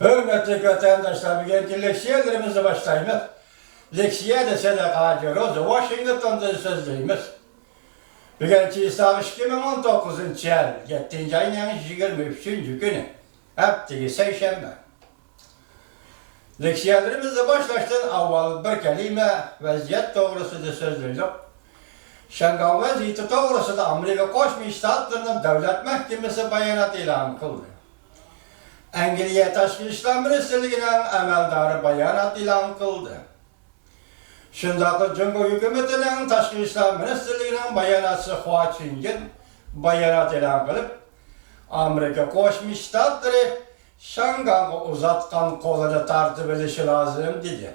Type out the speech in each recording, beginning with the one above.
Hürmetli vatandaşlar, bugünkü leksiyelerimizi başlayımız. Leksiye de sedeka ediyoruz. Washington'da sözlüğümüz. Bugünkü sağış 2019 yıl 7. ayının 23. günü. Haftaki Seyşembe. Leksiyelerimizi başlaştın avval bir kelime vaziyet doğrusu da sözlüydük. Şengal vaziyeti doğrusu da Amerika Koşmuş Ştatlarının Devlet Mahkemesi bayanat ilan kıldı. Angliya Tashqi ishlar ministrligining amaldori bayonot e'lon qildi. Shundoq Jungo hukumatining Tashqi ishlar ministrligining bayonotchisi Hua Chunying bayonot e'lon qilib, Amerika Qo'shma Shtatlari Shanganga uzatgan qo'lini tortib bilishi lozim dedi.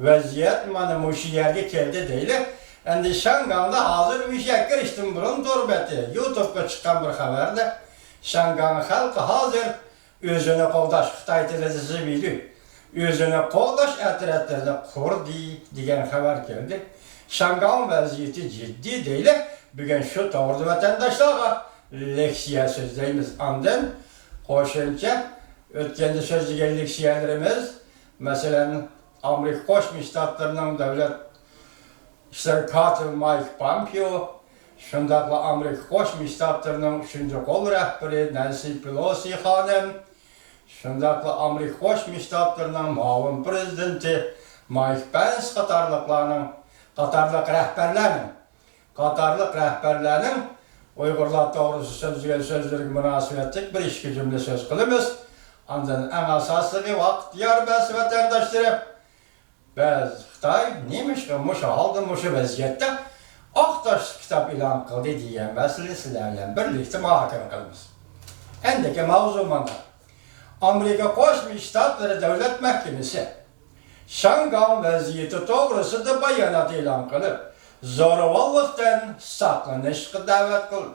Vaziyat mana mushu yerga keldi deydi. Endi Shanganda hozir o'sha kirishdan burun to'rbati YouTube'ga chiqqan bir xabarda Shangang xalqi hozir özünü qo'llash Xitoy televiziyasi bildi. Özünü qo'llash atratlarida qurdi degan xabar keldi. Shangang vaziyati jiddiy deydi. Bugun shu to'g'rida vatandoshlarga leksiya so'zlaymiz. Ondan qo'shimcha o'tganda so'zlagan leksiyalarimiz, masalan, Amerika Qo'shma Shtatlarining davlat ishlar kotibi Mike Pompeo, shundaqla Amerika Qo'shma Shtatlarining 3-qo'l rahbari Nancy Pelosi xonim, shundaqla Amerika Qo'shma Shtatlarining muavin prezidenti Mike Pence qatorliq rahbarlarning Uyg'urlar to'g'risida so'zlagan so'zlariga munosabatli bir ikki jumla so'z qilamiz. Ondan eng asosiy vaqt yarbasi vatandoshlar. Biz Xitoy nima mushu holda mushu vaziyatda Oqtosh kitob e'lon qildi degan masalani sizlar bilan birlikda muhokama qilamiz. Endiki mavzu mana. Amerika Qo'shma Shtatlari Davlat Mahkemasi Shangang vaziyati to'g'risida bayonot e'lon qilib, zo'ravonlikdan saqlanishga da'vat qildi.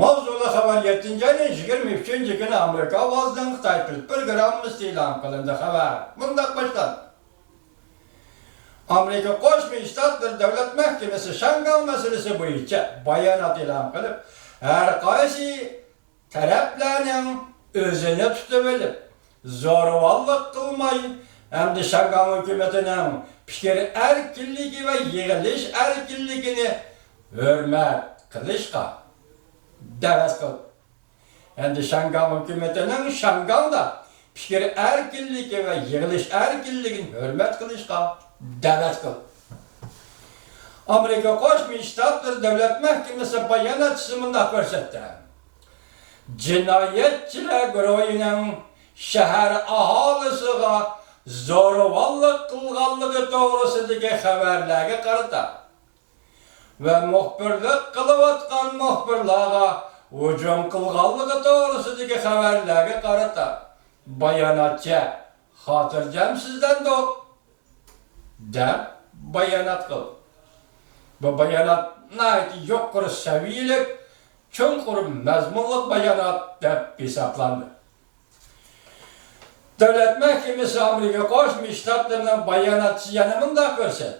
Mavzuli xabar 7. ayning 23. kuni Amerika ovozidan Xitoy til programmasi e'lon qilindi. Xabar bunday boshlandi. Amerika Qo'shma Shtatlari Davlat Mahkemasi Shangang masalasi bo'yicha bayonot e'lon qilib, har qaysi taraflarning o'zini tutib olib, zo'ravonlik qilmay, hamda Shangang hukumatining fikr erkinligi va yig'ilish erkinligini hurmat qilishga da'vat qildi. Endi Shangang hukumatining Shangangda fikr erkinligi va yig'ilish erkinligini hurmat qilishga da'vat qildi. Amerika Qo'shma Shtatlari Davlat Mahkemasi bayonotchisi bunday ko'rsatdi. Jinoyatchilar guruhining shahar aholisiga zo'ravonlik qilganligi to'g'risidagi xabarlarga qarata va muxbirlik qilayotgan muxbirlarga hujum qilganligi to'g'risidagi xabarlarga qarata bayonotchi xotirjamsizlandik deb bayonot qildi. Bu bayonot yuqori saviyalik, chuqur mazmunli bayonot deb hisoblandi. Davlat Mahkemasi Amerika Qo'shma Shtatlarining bayonotchisi yana bunday ko'rsatdi.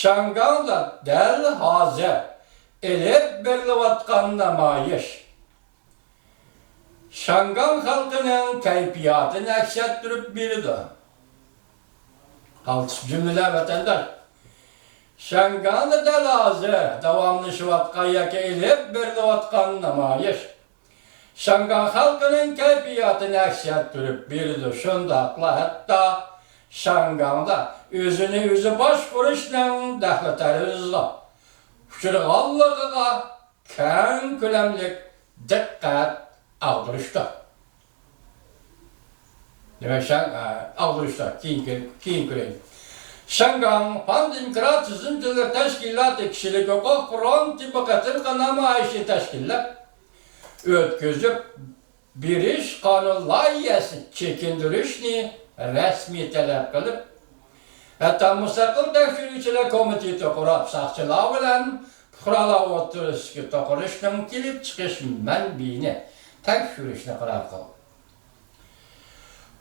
Shangangda dal hozir elib berilayotgan namoyish Shangang xalqining kayfiyatini aks ettirib berdi. Qaltis jumlalar vatandosh. Shangangda dal hozir davomlashayotgan yoki elib berilayotgan namoyish Shangang xalqining kayfiyatini aks ettirib berdi. Shundaqla hatto Shangangda o'zini o'zi boshqarishning daxlatariga uchirganligiga keng ko'lamli diqqat ag'dirishdi. Keyin ko'raylik. Shangang Pan-Demokrat tizimchilik tashkiloti kishilik huquq fronti qatorqa namoyishi tashkillab o'tkazib berish qonun loyihasi chekindirishni rasmiy talab qilib, hatto mustaqil tekshiruvchilar komiteti qurib soqchilar bilan fuqarolar o'tirishga to'qilishdan kelib chiqish manbini tekshirishni qaror qildi.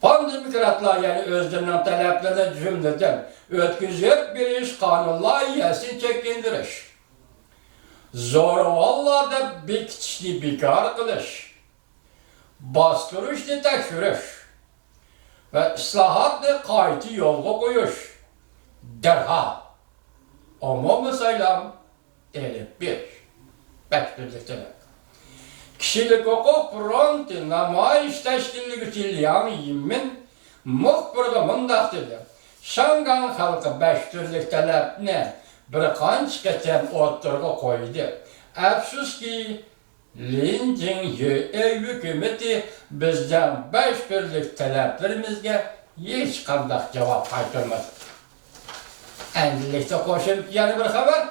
Pan-Demokratlar yani o'zlarining talablarini jumladan o'tkazib berish qonun loyihasini chekindirish, zo'ravonlarda bekitishni bekor qilish, bastırışlı tekşürüş ve islahatlı kayıtı yolga koyuş derhal. Ama mesela elip bir, bekledikleri. Kişilik hukuk fronti namayiş teşkillik ütilleyen yimmin muhbirga mundaq dedi. Şangan halkı beştürlük talepni bir kanç geçen oturga koydu. Afsus ki Linjin hükümeti bizden beştürlük taleplerimizge hiç kandak cevap kaytırmadı. Endilikte koşup yani bir haber,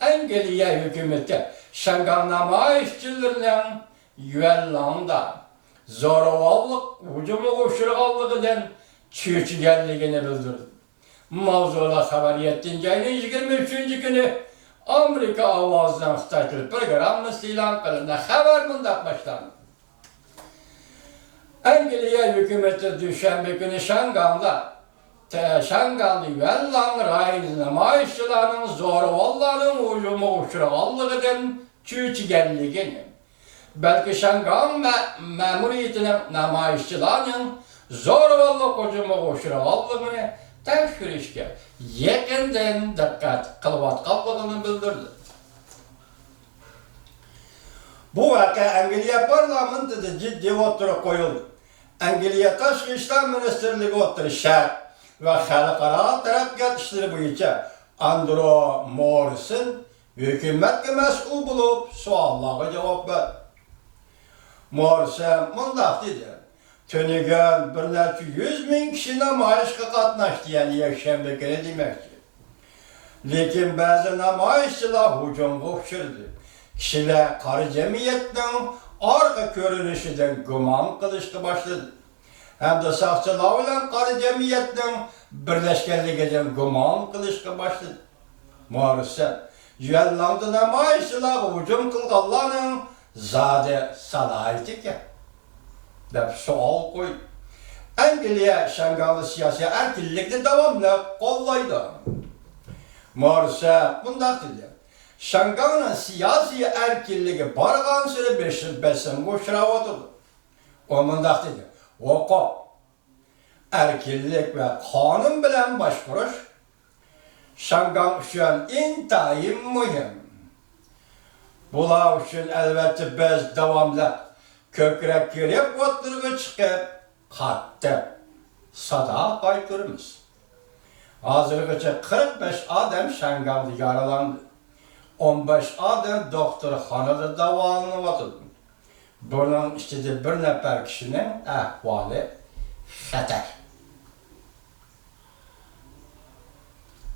Angeliya hükümeti Şangan namayişçilerinin Yuellanda zoravallık hücumu koşurgallıgıdan çürçügelligini bildirdi. Mavzula haber 7. ayının 23. günü Amerika avazdan Xitay programı ilan kılındı. Haber bundan başlandı. Angeliya hükümeti düşenbe günü Şanganlı Yuellan rayını namayişçilerinin zoravallarının hücumu koşurgallıgıdan çürçügelligini belki Şangan memuriyetinin namayişçilerinin zorvallık hücumu koşurgallıgını tekşürüşke yakından dikkat kılvatkallıgını bildirdi. Bu vaka Angliya parlamentinde ciddi oturup koyuldu. Angliya Tashqi ishlar Ministerligi o'tiri Sharq va xalqaro taraqqiyot ishlari bo'yicha Andrew Morrison hukumatga mas'ul bo'lib savollarga javob berdi. Morrison mundaq dedi. Tönügen bir neçe 100.000 kişi namayişe katnaştı yani yakshanba kuni demakchi. Lekin bazı namayişçiler hücumga uchirdi. Kishilar qari jamiyatning orqa ko'rinishidan gumon qilishga boshladi. Hamda saqchilar bilan qari jamiyatning birlashganligidan gumon qilishga boshladi. Morrison Yuellanda namayişçilar hücum qilganlarning zodi salohiyati ekan deb savol qo'ydi. Angliya Şanganlı siyosiy erkinlikni davomli qo'llaydi. Morrison bundaq dedi. Şanganning siyosiy erkinligi borgan sari besimga uchrayotdi. O bundaq dedi. Huquq, erkinlik va qonun bilan boshqarish Şangan uchun intayin muhim. Bular uchun albatta biz davomli ko'krak kerib o'tirib chiqib, qattiq sado qaytaramiz. Hozirgacha 45 odam Şanganda yaralandi. 15 odam doktorxonada davolanyapti. Bunun ichida bir nafar kishining ahvoli xatar.